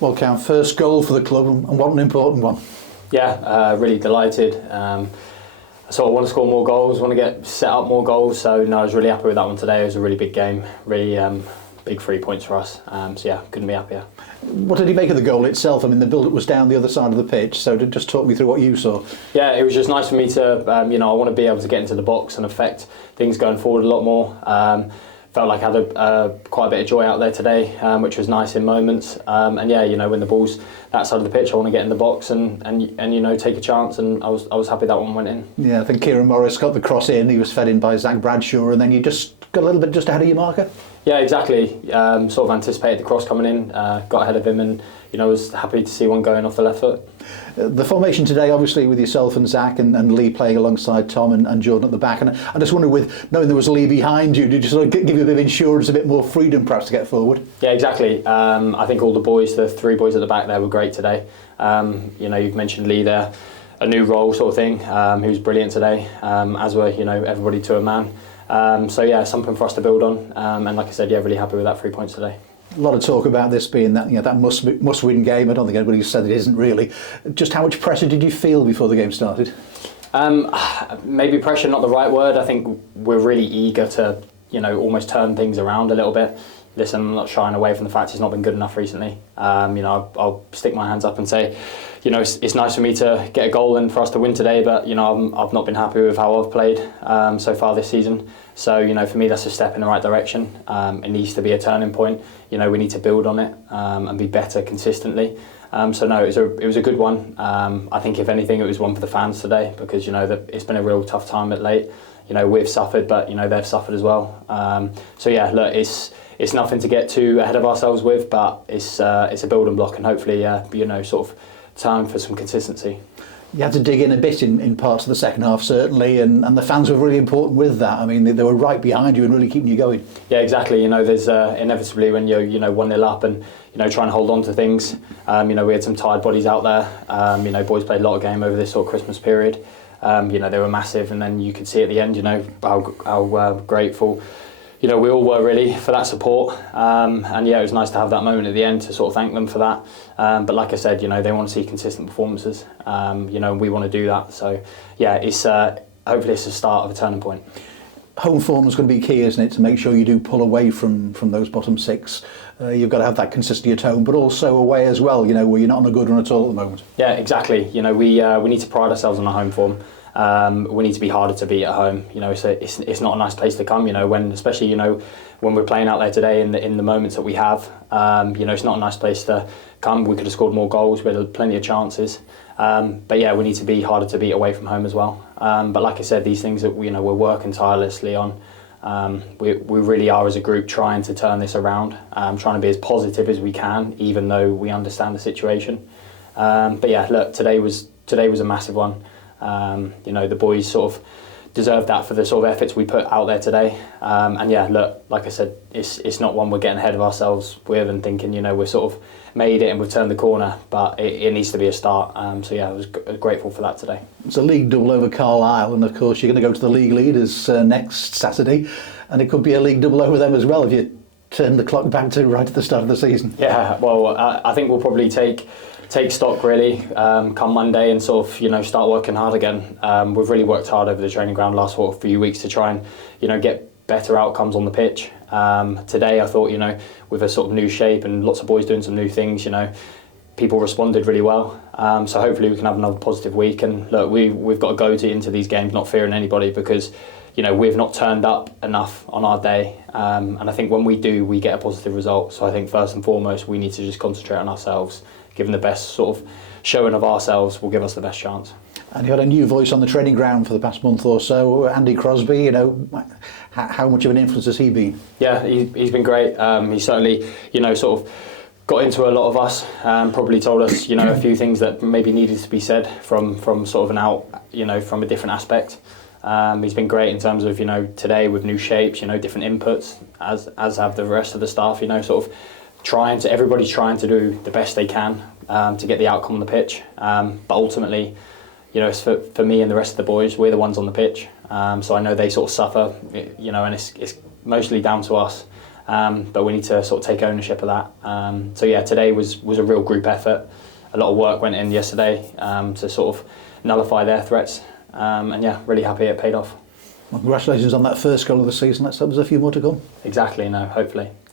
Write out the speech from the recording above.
Well, Cam, first goal for the club, and what an important one. Yeah, really delighted. I sort of want to score more goals, want to get set up more goals. So no, I was really happy with that one today. It was a really big game, really big 3 points for us. So yeah, couldn't be happier. What did he make of the goal itself? I mean, the build-up was down the other side of the pitch, so just talk me through what you saw. Yeah, it was just nice for me to, I want to be able to get into the box and affect things going forward a lot more. Felt like I had quite a bit of joy out there today, which was nice in moments. And yeah, when the ball's that side of the pitch, I want to get in the box and take a chance. And I was happy that one went in. Yeah, I think Kieran Morris got the cross in. He was fed in by 𝗦𝗢𝗡𝗥𝗧, and then you just got a little bit just ahead of your marker. Yeah, exactly. Sort of anticipated the cross coming in, got ahead of him, and was happy to see one going off the left foot. The formation today, obviously, with yourself and Zach and Lee playing alongside Tom and Jordan at the back, and I just wonder, with knowing there was Lee behind you, did you sort of give you a bit of insurance, a bit more freedom perhaps to get forward? Yeah, exactly. I think all the boys, the 3 boys at the back there, were great today. You've mentioned Lee there, a new role sort of thing. He was brilliant today, as were everybody to a man. So yeah, something for us to build on, and like I said, yeah, really happy with that 3 points today. A lot of talk about this being that that must-win game. I don't think anybody said it isn't really. Just how much pressure did you feel before the game started? Maybe pressure, not the right word. I think we're really eager to almost turn things around a little bit. Listen, I'm not shying away from the fact it's not been good enough recently. I'll stick my hands up and say, it's nice for me to get a goal and for us to win today, but I've not been happy with how I've played so far this season. So for me, that's a step in the right direction. It needs to be a turning point. We need to build on it and be better consistently. So no, it was a good one. I think if anything, it was one for the fans today, because it's been a real tough time at late. We've suffered, but they've suffered as well. So yeah, look, it's nothing to get too ahead of ourselves with, but it's a building block, and hopefully sort of time for some consistency. You had to dig in a bit in parts of the second half, certainly, and the fans were really important with that. I mean, they were right behind you and really keeping you going. Yeah, exactly. There's inevitably when you're 1-0 up and trying to hold on to things. We had some tired bodies out there. Boys played a lot of game over this sort of Christmas period. They were massive, and then you could see at the end, how grateful we all were really for that support. And yeah, it was nice to have that moment at the end to sort of thank them for that. But like I said, they want to see consistent performances. And we want to do that. So yeah, it's hopefully it's the start of a turning point. Home form is going to be key, isn't it, to make sure you do pull away from those bottom 6. You've got to have that consistency at home, but also away as well, where you're not on a good run at all at the moment. Yeah, exactly. We need to pride ourselves on our home form. We need to be harder to beat at home. So it's not a nice place to come. Especially when we're playing out there today in the moments that we have. It's not a nice place to come. We could have scored more goals. We had plenty of chances. But yeah, we need to be harder to beat away from home as well. But like I said, these things that we're working tirelessly on. We really are as a group trying to turn this around. Trying to be as positive as we can, even though we understand the situation. But yeah, look, today was a massive one. The boys sort of deserve that for the sort of efforts we put out there today. And yeah, look, like I said, it's not one we're getting ahead of ourselves with and thinking, we're sort of made it and we've turned the corner, but it needs to be a start. So yeah, I was grateful for that today. It's a league double over Carlisle, and of course you're going to go to the league leaders next Saturday, and it could be a league double over them as well if you turn the clock back to right at the start of the season. Yeah, well, I think we'll probably take stock really come Monday and sort of start working hard again. We've really worked hard over the training ground last few weeks to try and get better outcomes on the pitch. Today I thought with a sort of new shape and lots of boys doing some new things, people responded really well. So hopefully we can have another positive week, and look, we've got to go into these games not fearing anybody, because we've not turned up enough on our day, and I think when we do, we get a positive result. So I think first and foremost we need to just concentrate on ourselves. Given the best sort of showing of ourselves will give us the best chance. And you had a new voice on the training ground for the past month or so, Andy Crosby. How much of an influence has he been? Yeah, he's been great. He certainly, sort of got into a lot of us. Probably told us, a few things that maybe needed to be said from sort of an out, from a different aspect. He's been great in terms of today with new shapes, different inputs, as have the rest of the staff. Sort of everybody's trying to do the best they can to get the outcome on the pitch. But ultimately, it's for me and the rest of the boys, we're the ones on the pitch. So I know they sort of suffer, and it's mostly down to us. but we need to sort of take ownership of that. So yeah, today was a real group effort. A lot of work went in yesterday to sort of nullify their threats, and yeah, really happy it paid off. Well, congratulations on that first goal of the season. Let's hope there's a few more to come. Exactly, no, hopefully.